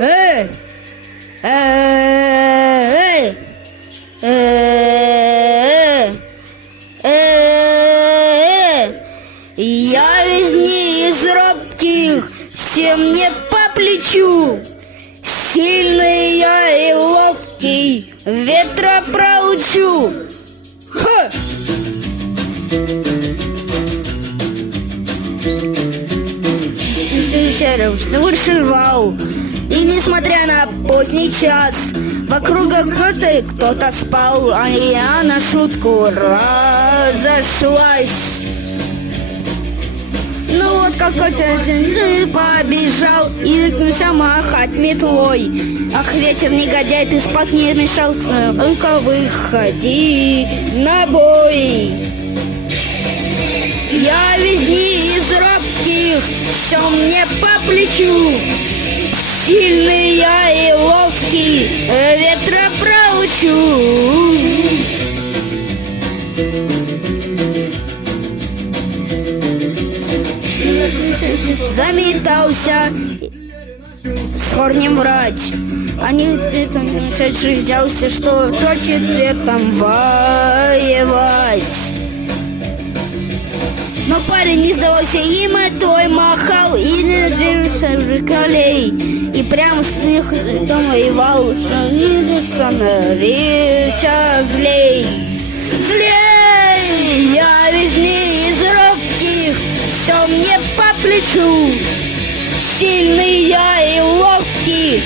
Эй! Эй! Я весь не из робких, всем не по плечу. Сильный я и ловкий, ветра проучу. Ха! Вышивал. И несмотря на поздний час, вокруг кто-то спал, а я на шутку разошлась. Ну вот какой-то день побежал и начал махать метлой. Ах, ветер, негодяй, ты спать не мешался, ну-ка выходи на бой. Я весь не из робких, все мне по плечу. Сильный я и ловкий, ветра проучу. Заметался с корнем врать. Они нашедший взялся, что хочет там воевать. Но парень не сдавался, им той махал и надеялся в колей. И прямо с них там воевал, и становился злей. Злей, я весь не из робких, все мне по плечу. Сильный я и ловкий,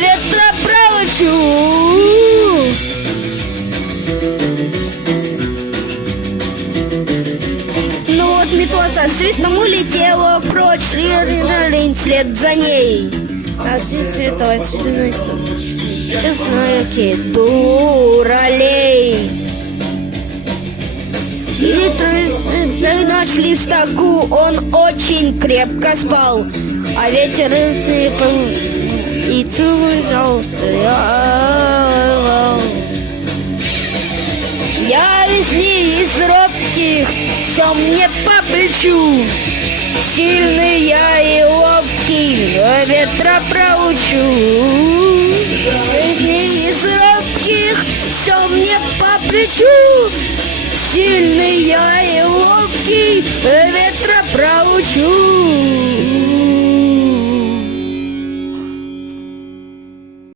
ветра проучу. Метла со свистом улетела прочь, и вслед за ней. А здесь светилась честноки дуралей. И начали в стогу, он очень крепко спал, а ветер и целовался. Я весь не из робких, все мне по плечу. Сильный я и ловкий, ветра проучу. Я весь не из робких, все мне по плечу. Сильный я и ловкий, ветра проучу.